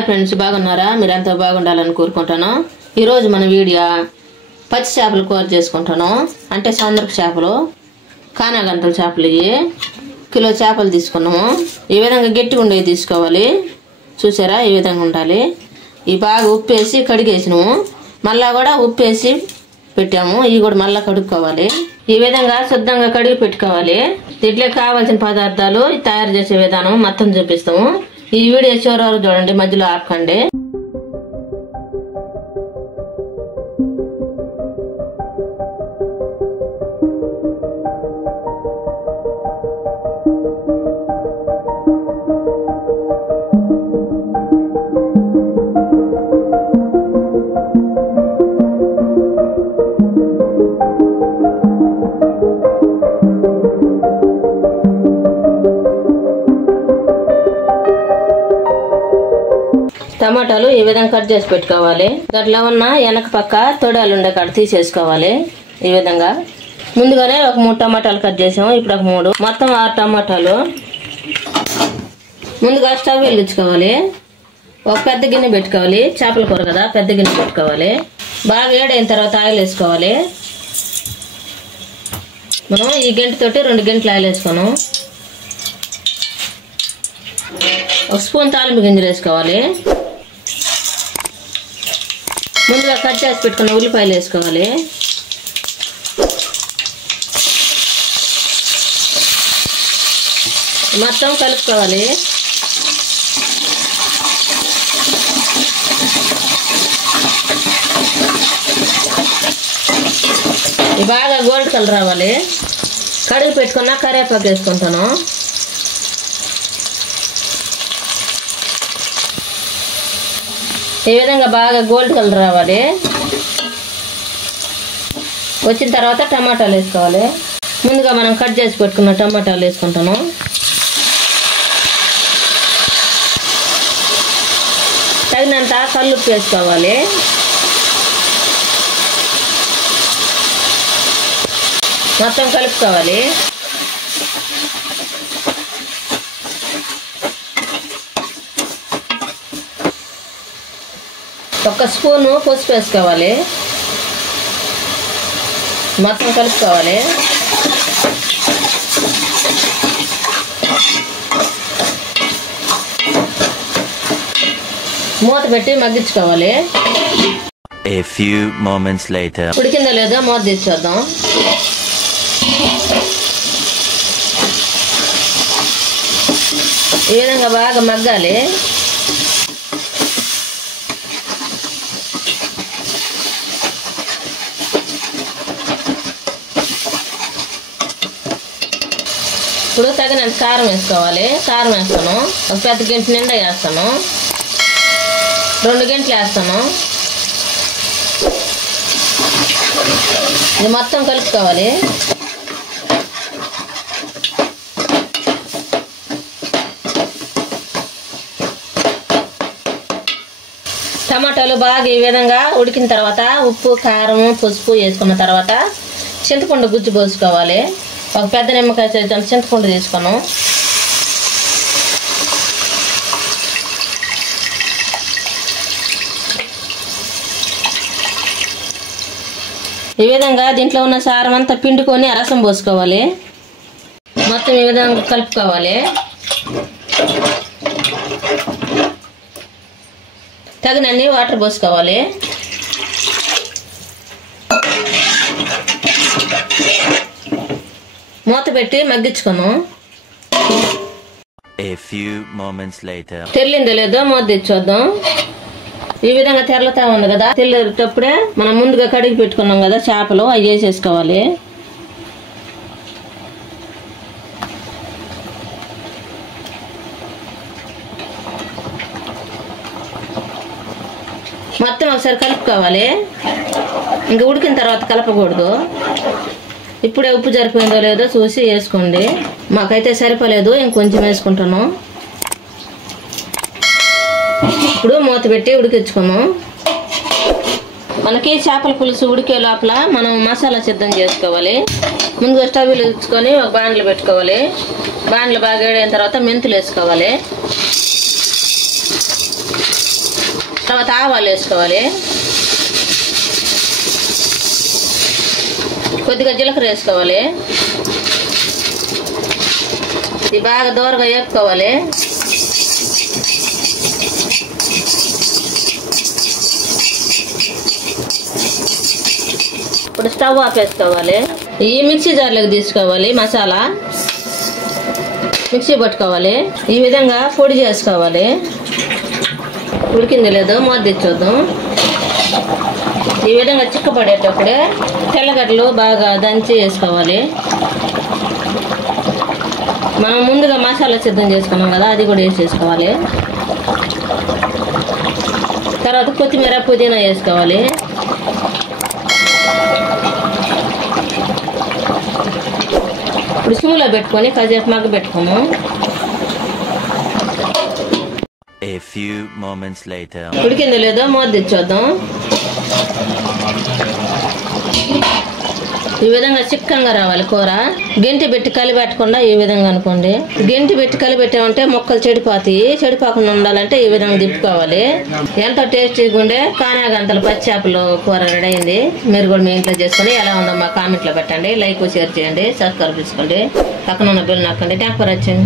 Hi friends, బాగున్నారా? మీరంతా బాగుండాలని కోరుకుంటాను. ఈరోజు మన వీడియో పచ్చి చేపలు కూర చేసుకుంటాను. అంటే సముద్రపు చేపలు, కానాగంటల చేపలు. ఇవి కిలో చేపలు తీసుకున్నాము. ఈ విధంగా గట్టిగా ఉండేవి తీసుకోవాలి. చూసారా, ఈ విధంగా ఉండాలి. ఇవి బాగా ఉప్పేసి కడిగేసినాము. మళ్ళా కూడా ఉప్పేసి పెట్టాము. ఇవి కూడా మళ్ళీ కడుక్కోవాలి. ఈ విధంగా శుద్ధంగా కడిగి పెట్టుకోవాలి. దీంట్లో కావాల్సిన పదార్థాలు తయారు చేసే విధానం మొత్తం చూపిస్తాము. ఈ వీడియో చివరి వరకు చూడండి, మధ్యలో ఆపకండి. టమాటాలు ఈ విధంగా కట్ చేసి పెట్టుకోవాలి. దాంట్లో ఉన్న వెనక పక్క తొడాలు ఉండే కాడ తీసేసుకోవాలి. ఈ విధంగా ముందుగానే ఒక 3 టమాటాలు కట్ చేసాము. ఇప్పుడు ఒక 3, మొత్తం 6 టమాటాలు. ముందుగా స్టవ్ వెలిగించుకోవాలి. ఒక పెద్ద గిన్నె పెట్టుకోవాలి. చేపల కూర కదా, పెద్ద గిన్నె పెట్టుకోవాలి. బాగా వేడైన తర్వాత ఆయిల్ వేసుకోవాలి. మనం ఈ గంటతోటి 2 గంటలు ఆయిల్ వేసుకున్నాం. ఒక స్పూన్ తాలింపు గింజలు వేసుకోవాలి. ముందుగా కట్ చేసి పెట్టుకున్న ఉల్లిపాయలు వేసుకోవాలి. మొత్తం కలుపుకోవాలి. బాగా గోల్డ్ కలర్ రావాలి. కడిగి పెట్టుకున్న కరివేపాకు వేసుకుంటాను. ఈ విధంగా బాగా గోల్డ్ కలర్ రావాలి. వచ్చిన తర్వాత టమాటాలు వేసుకోవాలి. ముందుగా మనం కట్ చేసి పెట్టుకున్న టమాటాలు వేసుకుంటాము. తగినంత కల్లుప్పు వేసుకోవాలి. మొత్తం కలుపుకోవాలి. ఒక స్పూను పసుపు వేసుకోవాలి. మొత్తం కలుపుకోవాలి. మూత పెట్టి మగ్గించుకోవాలి. A few moments later. ఉడికిందో లేదో మూత తీసి చూద్దాం. ఈ విధంగా బాగా మగ్గాలి. ఇప్పుడు తగినంత కారం వేసుకోవాలి. కారం వేస్తాను. ఒక పెద్ద గంట నిండా వేస్తాను. 2 గంటలు వేస్తాను. ఇది మొత్తం కలుపుకోవాలి. టమాటాలు బాగా ఈ విధంగా ఉడికిన తర్వాత ఉప్పు, కారం, పసుపు వేసుకున్న తర్వాత చింతపండు గుజ్జు పోసుకోవాలి. ఒక పెద్ద నిమ్మకాయ చేద్దాం చింతపండు తీసుకున్నాం. ఈ విధంగా దీంట్లో ఉన్న సారం అంతా పిండుకొని రసం పోసుకోవాలి. మొత్తం ఈ విధంగా కలుపుకోవాలి. తగినన్ని వాటర్ పోసుకోవాలి. మూత పెట్టి మగ్గించుకున్నాం. A few moments later. తెల్లిందో లేదో మూత తెచ్చి చూద్దాం. ఈ విధంగా తెరలుతా ఉంది కదా, తెల్లేటప్పుడే మనం ముందుగా కడిగి పెట్టుకున్నాం కదా చేపలు, అవి వేసేసుకోవాలి. మొత్తం ఒకసారి కలుపుకోవాలి. ఇంకా ఉడికిన తర్వాత కలపకూడదు. ఇప్పుడే ఉప్పు సరిపోయిందో లేదో చూసి వేసుకోండి. మాకైతే సరిపోలేదు, ఇంకొంచెం వేసుకుంటాను. ఇప్పుడు మూత పెట్టి ఉడికించుకున్నాం. మనకి చేపల పులుసు ఉడికే లోపల మనం మసాలా సిద్ధం చేసుకోవాలి. ముందుగా స్టవ్ వెలిగించుకొని ఒక బాండ్లు పెట్టుకోవాలి. బాండ్లు బాగా వేడైన తర్వాత మెంతులు వేసుకోవాలి. తర్వాత ఆవాలు వేసుకోవాలి, కొద్దిగా జీలకర్ర వేసుకోవాలి. ఇది బాగా దూరగా వేపుకోవాలి. ఇప్పుడు స్టవ్ ఆపేసుకోవాలి. ఈ మిక్సీ జార్లోకి తీసుకోవాలి. మసాలా మిక్సీ పట్టుకోవాలి. ఈ విధంగా పొడి చేసుకోవాలి. ఉడికింది లేదో మూత తెచ్చొద్దాం. ఈ విధంగా చిక్కపడేటప్పుడే తెల్లగడ్డలు బాగా దంచి వేసుకోవాలి. మనం ముందుగా మసాలా సిద్ధం చేసుకున్నాం కదా, అది కూడా వేసేసుకోవాలి. తర్వాత కొత్తిమీర పుదీనా వేసుకోవాలి. ఇప్పుడు సిమ్లో పెట్టుకొని కాసేపు మగ్గ పెట్టుకోము. A few moments later. ఉడికిందో లేదో మూత తెచ్చొద్దాం. ఈ విధంగా చిక్కంగా రావాలి కూర. గెంటి పెట్టి కలిపెట్టకుండా ఈ విధంగా అనుకోండి. గెంటి పెట్టి కలిపెట్టామంటే మొక్కలు చెడిపోతాయి. చెడిపోకుండా ఉండాలంటే ఈ విధంగా తిప్పుకోవాలి. ఎంతో టేస్టీగా ఉండే కానాగంతలు పచ్చి చేపలు కూర రెడీ అయింది. మీరు కూడా మీ ఇంట్లో చేసుకుని ఎలా ఉందో మా కామెంట్లో పెట్టండి. లైక్ షేర్ చేయండి, సబ్స్క్రైబ్ చేసుకోండి, పక్కన ఉన్న బెల్ నొక్కండి. Thanks for watching.